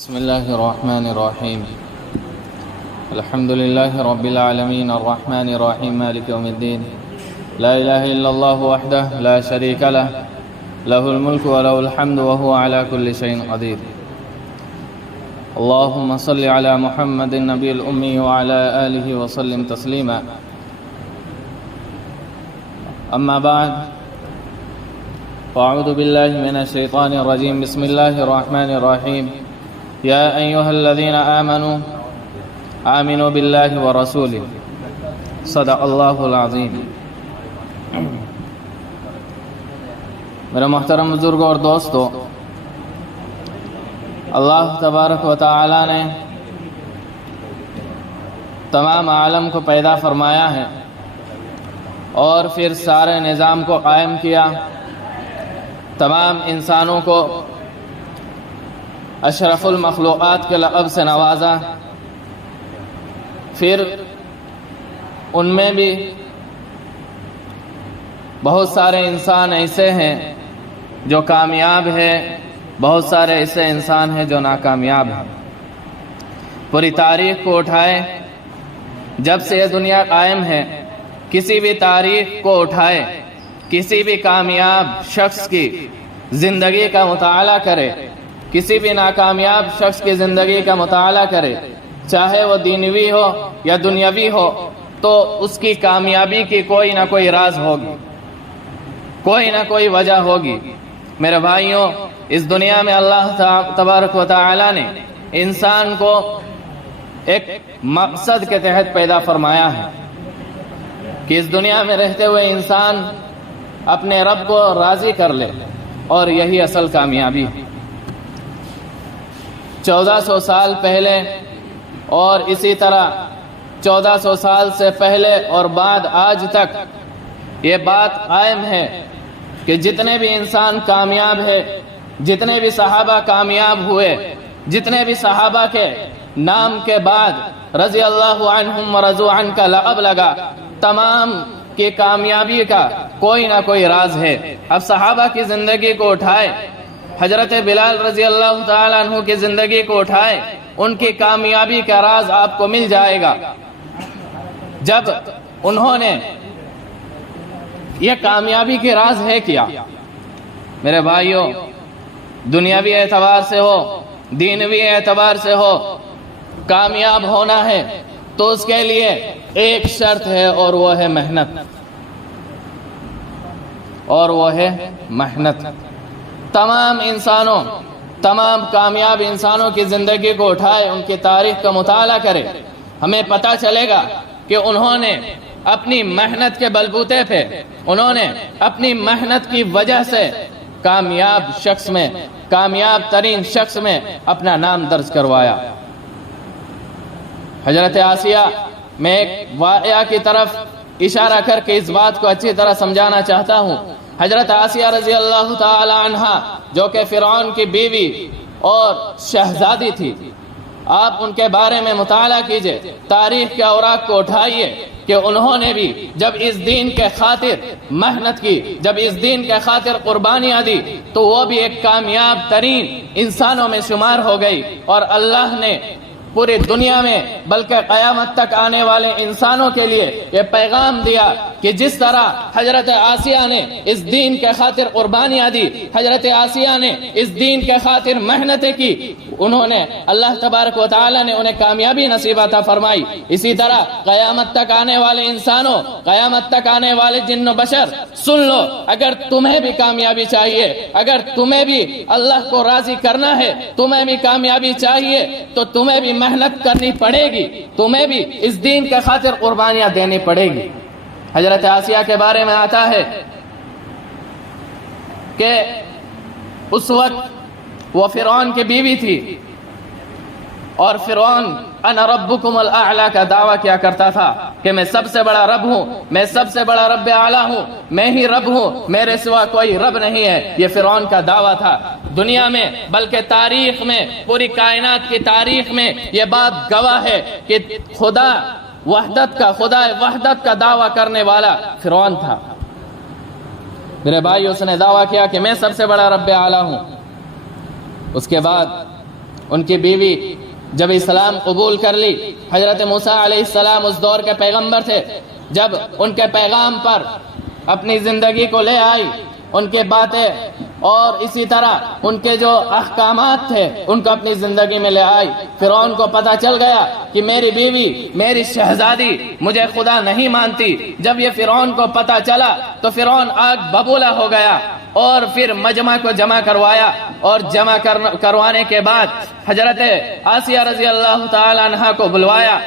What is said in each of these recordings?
بسم الله الرحمن الرحيم. الحمد لله رب العالمين الرحمن الرحيم مالك يوم الدين. لا إله إلا الله وحده لا شريك له له الملك وله الحمد وهو على كل شيء قدير. اللهم صل على محمد النبي الأمي وعلى آله وسلم تسليما. أما بعد فأعوذ بالله من الشيطان الرجيم. بسم الله الرحمن الرحيم. يا أيها الذين آمنوا آمنوا بالله ورسوله صدق اللہ العظیم. میرے محترم بزرگوں اور دوستو، اللہ تبارک و تعالی نے تمام عالم کو پیدا فرمایا ہے اور پھر سارے نظام کو قائم کیا، تمام انسانوں کو اشرف المخلوقات کے لقب سے نوازا. پھر ان میں بھی بہت سارے انسان ایسے ہیں جو کامیاب ہیں، بہت سارے ایسے انسان ہیں جو ناکامیاب ہیں. پوری تاریخ کو اٹھائے، جب سے یہ دنیا قائم ہے، کسی بھی تاریخ کو اٹھائے، کسی بھی کامیاب شخص کی زندگی کا مطالعہ کرے، کسی بھی ناکامیاب شخص کی زندگی کا مطالعہ کرے، چاہے وہ دینوی ہو یا دنیاوی ہو، تو اس کی کامیابی کی کوئی نہ کوئی راز ہوگی، کوئی نہ کوئی وجہ ہوگی. میرے بھائیوں، اس دنیا میں اللہ تبارک و تعالی نے انسان کو ایک مقصد کے تحت پیدا فرمایا ہے کہ اس دنیا میں رہتے ہوئے انسان اپنے رب کو راضی کر لے، اور یہی اصل کامیابی ہے. 1400 سال پہلے اور اسی طرح 1400 سال سے پہلے اور بعد آج تک یہ بات قائم ہے کہ جتنے بھی انسان کامیاب ہے، جتنے بھی صحابہ کامیاب ہوئے، جتنے بھی صحابہ کے نام کے بعد رضی اللہ عنہم ورضوا عنہ کا لقب لگا، تمام کی کامیابی کا کوئی نہ کوئی راز ہے. اب صحابہ کی زندگی کو اٹھائے، حضرت بلال رضی اللہ تعالیٰ عنہ کی زندگی کو اٹھائے، ان کی کامیابی کا راز آپ کو مل جائے گا. جب انہوں نے یہ کامیابی کے راز ہے کیا؟ میرے بھائیوں، دنیاوی اعتبار سے ہو، دینوی اعتبار سے ہو، کامیاب ہونا ہے تو اس کے لیے ایک شرط ہے، اور وہ ہے محنت، اور وہ ہے محنت. تمام انسانوں، تمام کامیاب انسانوں کی زندگی کو اٹھائے، ان کی تاریخ کا مطالعہ کرے، ہمیں پتہ چلے گا کہ انہوں نے اپنی محنت کے بلبوتے پہ، انہوں نے اپنی محنت کی وجہ سے کامیاب شخص میں، کامیاب ترین شخص میں اپنا نام درج کروایا. حضرت آسیہ، میں ایک واقعہ کی طرف اشارہ کر کے اس بات کو اچھی طرح سمجھانا چاہتا ہوں. حضرت آسیہ رضی اللہ تعالی عنہا، جو کہ فرعون کی بیوی اور شہزادی تھی، آپ ان کے بارے میں مطالعہ کیجئے، تاریخ کے اوراق کو اٹھائیے کہ انہوں نے بھی جب اس دین کے خاطر محنت کی، جب اس دین کے خاطر قربانیاں دی، تو وہ بھی ایک کامیاب ترین انسانوں میں شمار ہو گئی. اور اللہ نے پوری دنیا میں بلکہ قیامت تک آنے والے انسانوں کے لیے یہ پیغام دیا کہ جس طرح حضرت آسیہ نے اس دین کے خاطر قربانیاں دی، حضرت آسیہ نے اس دین کے خاطر محنتیں کی، انہوں نے، اللہ تبارک و تعالی نے انہیں کامیابی نصیب عطا فرمائی. اسی طرح قیامت تک آنے والے انسانوں، قیامت تک آنے والے جن و بشر، سن لو، اگر تمہیں بھی کامیابی چاہیے، اگر تمہیں بھی اللہ کو راضی کرنا ہے، تمہیں بھی کامیابی چاہیے، تو تمہیں بھی محنت کرنی پڑے گی، تمہیں بھی اس دین کے خاطر قربانیاں دینی پڑے گی. حضرت آسیہ کے بارے میں آتا ہے کہ اس وقت وہ فرعون کی بیوی تھی، اور فرعون انا ربکم الاعلی کا دعویٰ کیا کرتا تھا کہ میں سب سے بڑا رب ہوں، میں سب سے بڑا رب اعلیٰ ہوں، میں ہی رب ہوں، میرے سوا کوئی رب نہیں ہے. یہ فرعون کا دعویٰ تھا. دنیا میں بلکہ تاریخ میں، پوری کائنات کی تاریخ میں یہ بات گواہ ہے کہ خدا وحدت کا دعویٰ کرنے والا فرعون تھا. میرے بھائی، اس نے دعویٰ کیا کہ میں سب سے بڑا رب اعلیٰ ہوں. اس کے بعد ان کی بیوی جب اسلام قبول کر لی، حضرت موسیٰ علیہ السلام اس دور کے پیغمبر تھے، جب ان کے پیغام پر اپنی زندگی کو لے آئی، ان کے باتیں اور اسی طرح ان کے جو احکامات تھے ان کو اپنی زندگی میں لے آئی، فرعون کو پتہ چل گیا کہ میری بیوی، میری شہزادی مجھے خدا نہیں مانتی۔ جب یہ فرعون کو پتہ چلا تو فرعون آگ ببولا ہو گیا، اور پھر مجمع کو جمع کروایا، اور جمع کروانے کے بعد حضرت آسیہ رضی اللہ تعالی عنہ کو بلوایا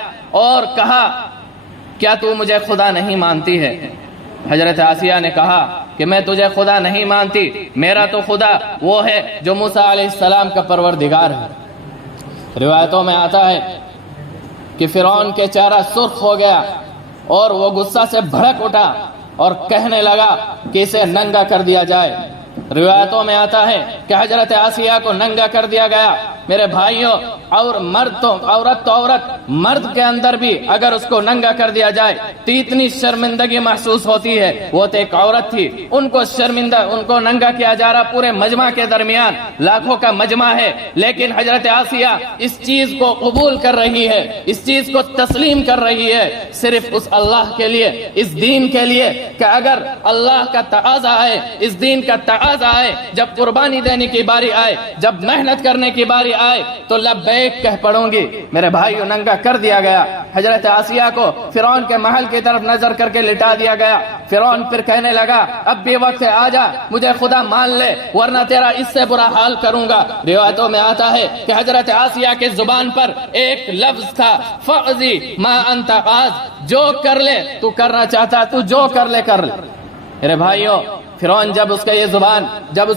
اور کہا کیا تو مجھے خدا نہیں مانتی ہے؟ حضرت آسیہ نے کہا کہ میں تجھے خدا نہیں مانتی، میرا تو خدا وہ ہے جو موسیٰ علیہ السلام کا پروردگار ہے۔ روایتوں میں آتا ہے کہ فرعون کے چہرہ سرخ ہو گیا اور وہ غصہ سے بھڑک اٹھا اور کہنے لگا کہ اسے ننگا کر دیا جائے۔ روایتوں میں آتا ہے کہ حضرت آسیہ کو ننگا کر دیا گیا۔ میرے بھائیوں، اور عورت مرد کے اندر بھی اگر اس کو ننگا کر دیا جائے تو اتنی شرمندگی محسوس ہوتی ہے۔ وہ تو ایک عورت تھی، ان کو ننگا کیا جا رہا پورے مجمع کے درمیان، لاکھوں کا مجمع ہے، لیکن حضرت آسیہ اس چیز کو قبول کر رہی ہے، اس چیز کو تسلیم کر رہی ہے، صرف اس اللہ کے لیے، اس دین کے لیے کہ اگر اللہ کا تقاضا آئے، اس دین کا تقاضا آئے، جب قربانی دینے کی باری آئے، جب محنت کرنے کی باری آئے تو لبیک کہہ پڑوں گی۔ میرے بھائیو، ننگا کر دیا گیا۔ حضرت آسیہ کو فرعون کے محل کی طرف نظر کر کے لٹا دیا گیا۔ فرعون پھر کہنے لگا اب بھی وقت ہے، آجا مجھے خدا مان لے ورنہ تیرا اس سے برا حال کروں گا۔ روایتوں میں آتا ہے کہ حضرت آسیہ کے زبان پر ایک لفظ تھا، فَأْذِ مَا أَنْتَ قَاضٍ، جو کر لے تو کرنا چاہتا، تو جو کر لے کر لے۔ میرے بھائیو، فرعون جب اس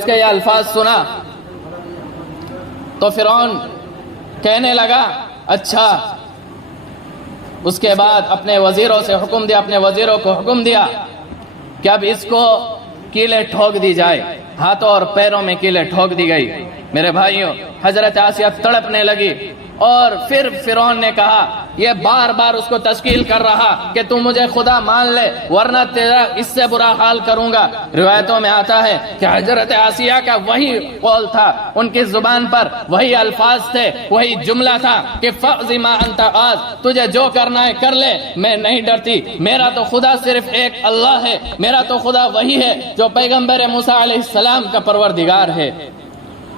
کے یہ الفاظ سنا تو فرعون کہنے لگا اچھا۔ اس کے بعد اپنے وزیروں سے حکم دیا، اپنے وزیروں کو حکم دیا کہ اب اس کو کیلیں ٹھوک دی جائے۔ ہاتھوں اور پیروں میں کیلیں ٹھوک دی گئی۔ میرے بھائیوں، حضرت آسیہ تڑپنے لگی، اور پھر فرعون نے کہا، یہ بار بار اس کو تشکیل کر رہا کہ تم مجھے خدا مان لے ورنہ تیرا اس سے برا حال کروں گا۔ روایتوں میں آتا ہے کہ حضرت آسیہ کا وہی قول تھا، ان کی زبان پر وہی الفاظ تھے، وہی جملہ تھا کہ فَأْذِ مَا أَنْتَ قَاضٍ، تجھے جو کرنا ہے کر لے، میں نہیں ڈرتی، میرا تو خدا صرف ایک اللہ ہے، میرا تو خدا وہی ہے جو پیغمبر موسیٰ علیہ السلام کا پروردگار ہے۔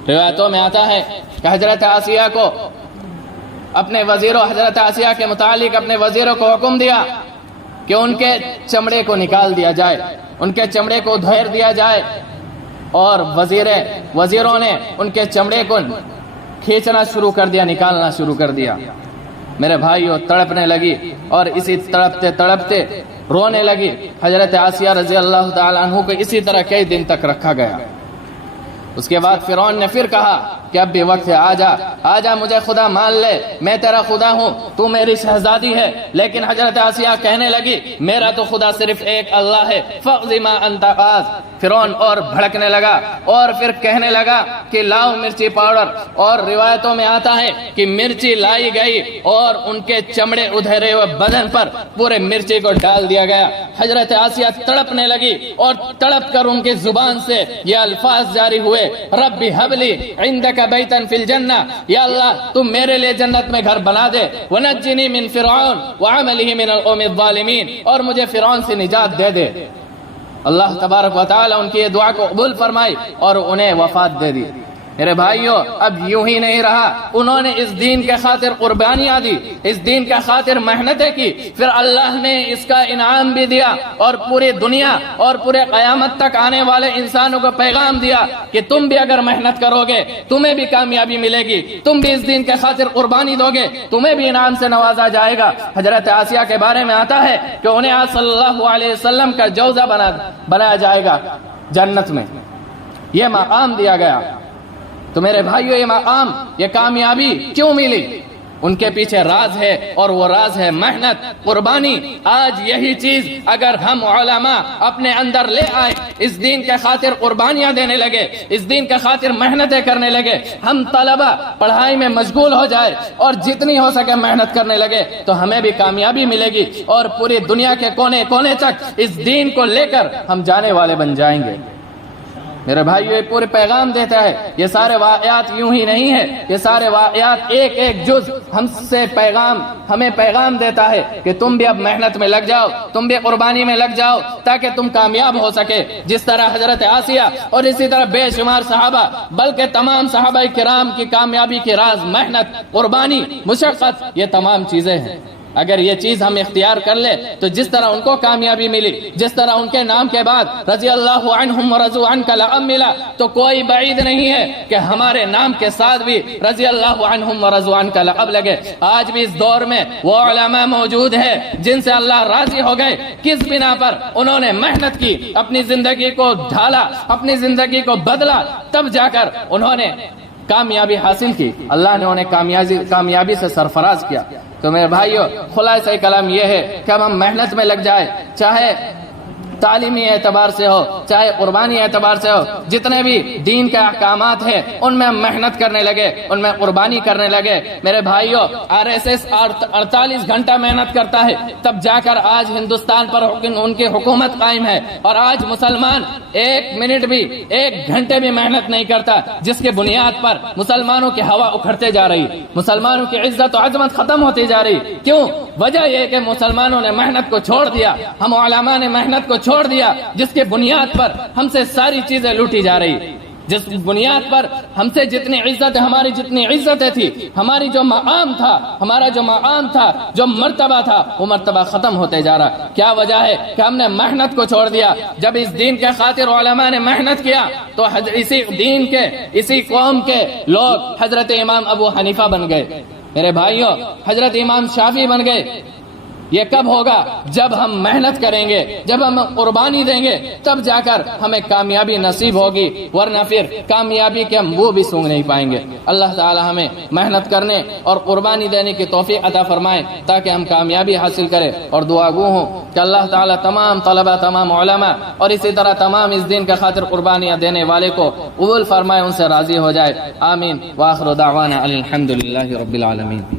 روایتوں میں آتا ہے کہ حضرت آسیہ کو اپنے وزیروں، حضرت آسیہ کے متعلق اپنے وزیروں کو حکم دیا کہ ان کے چمڑے کو نکال دیا جائے، ان کے چمڑے کو ادھیر دیا جائے، اور وزیروں نے ان کے چمڑے کو کھینچنا شروع کر دیا، نکالنا شروع کر دیا۔ میرے بھائیوں، تڑپنے لگی اور اسی تڑپتے رونے لگی۔ حضرت آسیہ رضی اللہ تعالی عنہ کو اسی طرح کئی دن تک رکھا گیا۔ اس کے بعد فرعون نے پھر کہا کہ اب بھی وقت ہے، آجا مجھے خدا مان لے، میں تیرا خدا ہوں، تو میری شہزادی ہے۔ لیکن حضرت آسیہ کہنے لگی میرا تو خدا صرف ایک اللہ ہے، فَأْذِ مَا أَنْتَ قَاضٍ۔ فرعون اور بھڑکنے لگا اور پھر کہنے لگا کہ لاؤ مرچی پاؤڈر، اور روایتوں میں آتا ہے کہ مرچی لائی گئی اور ان کے چمڑے ادھیرے ہوئے بدن پر پورے مرچی کو ڈال دیا گیا۔ حضرت آسیہ تڑپنے لگی اور تڑپ کر ان کی زبان سے یہ الفاظ جاری ہوئے، رب هب لي عندك بيتا في الجنة، یا اللہ تم میرے لیے جنت میں گھر بنا دے، ونجني من فرعون وعمله من القوم الظالمین، اور مجھے فرعون سے نجات دے دے۔ اللہ تبارک و تعالی ان کی یہ دعا کو قبول فرمائی اور انہیں وفات دے دی۔ میرے بھائیوں، اب یوں ہی نہیں رہا، انہوں نے اس دین کے خاطر قربانیاں دی، اس دین کے خاطر محنتیں کی، پھر اللہ نے اس کا انعام بھی دیا اور پوری دنیا اور پورے قیامت تک آنے والے انسانوں کو پیغام دیا کہ تم بھی اگر محنت کرو گے تمہیں بھی کامیابی ملے گی، تم بھی اس دین کے خاطر قربانی دو گے تمہیں بھی انعام سے نوازا جائے گا۔ حضرت آسیہ کے بارے میں آتا ہے کہ انہیں آج صلی اللہ علیہ وسلم کا جوزہ بنایا جائے گا جنت میں، یہ مقام دیا گیا۔ تو میرے بھائیو، یہ مقام، یہ کامیابی کیوں ملی؟ ان کے پیچھے راز ہے، اور وہ راز ہے محنت، قربانی۔ آج یہی چیز اگر ہم علماء اپنے اندر لے آئے، اس دین کے خاطر قربانیاں دینے لگے، اس دین کے خاطر محنتیں کرنے لگے، ہم طلبہ پڑھائی میں مشغول ہو جائے اور جتنی ہو سکے محنت کرنے لگے، تو ہمیں بھی کامیابی ملے گی اور پوری دنیا کے کونے کونے تک اس دین کو لے کر ہم جانے والے بن جائیں گے۔ میرے بھائیو یہ پورے پیغام دیتا ہے. یہ سارے واقعات یوں ہی نہیں ہے، یہ سارے واقعات ایک ایک جز ہمیں پیغام دیتا ہے کہ تم بھی اب محنت میں لگ جاؤ، تم بھی قربانی میں لگ جاؤ تاکہ تم کامیاب ہو سکے. جس طرح حضرت آسیہ اور اسی طرح بے شمار صحابہ بلکہ تمام صحابہ کرام کی کامیابی کے راز محنت، قربانی، مشقت، یہ تمام چیزیں ہیں. اگر یہ چیز ہم اختیار کر لے تو جس طرح ان کو کامیابی ملی، جس طرح ان کے نام کے بعد رضی اللہ عنہم ورضوا عنہ کا لقب ملا، تو کوئی بعید نہیں ہے کہ ہمارے نام کے ساتھ بھی رضی اللہ عنہم ورضوا عنہ کا لقب لگے. آج بھی اس دور میں وہ علماء موجود ہے جن سے اللہ راضی ہو گئے. کس بنا پر؟ انہوں نے محنت کی، اپنی زندگی کو ڈھالا، اپنی زندگی کو بدلا، تب جا کر انہوں نے کامیابی حاصل کی. اللہ نے انہیں کامیابی سے سرفراز کیا. تو میرے بھائیو خلاصہ کلام یہ ہے کہ ہم محنت میں لگ جائے، چاہے تعلیمی اعتبار سے ہو، چاہے قربانی اعتبار سے ہو. جتنے بھی دین کے احکامات ہیں ان میں ہم محنت کرنے لگے، ان میں قربانی کرنے لگے. میرے بھائیو RSS 48 گھنٹہ محنت کرتا ہے، تب جا کر آج ہندوستان پر ان کی حکومت قائم ہے. اور آج مسلمان ایک منٹ بھی، ایک گھنٹے بھی محنت نہیں کرتا، جس کے بنیاد پر مسلمانوں کی ہوا اکھڑتے جا رہی، مسلمانوں کی عزت و عظمت ختم ہوتی جا رہی. کیوں؟ وجہ یہ کہ مسلمانوں نے محنت کو چھوڑ دیا، ہم علماء نے محنت کو چھوڑ دیا، جس کے بنیاد پر ہم سے ساری چیزیں لوٹی جا رہی. جس بنیاد پر ہم سے جتنی عزت، ہماری جتنی عزتیں تھی، ہماری جو مقام تھا، ہمارا جو مقام تھا، جو مرتبہ تھا، وہ مرتبہ ختم ہوتے جا رہا. کیا وجہ ہے کہ ہم نے محنت کو چھوڑ دیا؟ جب اس دین کے خاطر علماء نے محنت کیا تو اسی دین کے، اسی قوم کے لوگ حضرت امام ابو حنیفہ بن گئے. میرے بھائیوں حضرت امام شافعی بن گئے. یہ کب ہوگا؟ جب ہم محنت کریں گے، جب ہم قربانی دیں گے، تب جا کر ہمیں کامیابی نصیب ہوگی، ورنہ پھر کامیابی کے ہم وہ بھی سونگ نہیں پائیں گے. اللہ تعالی ہمیں محنت کرنے اور قربانی دینے کی توفیق عطا فرمائے تاکہ ہم کامیابی حاصل کریں. اور دعا گو ہوں کہ اللہ تعالی تمام طلبہ، تمام علماء اور اسی طرح تمام اس دین کے خاطر قربانیاں دینے والے کو قبول فرمائے، ان سے راضی ہو جائے. آمین. وآخر دعوانا الحمدللہ رب العالمین.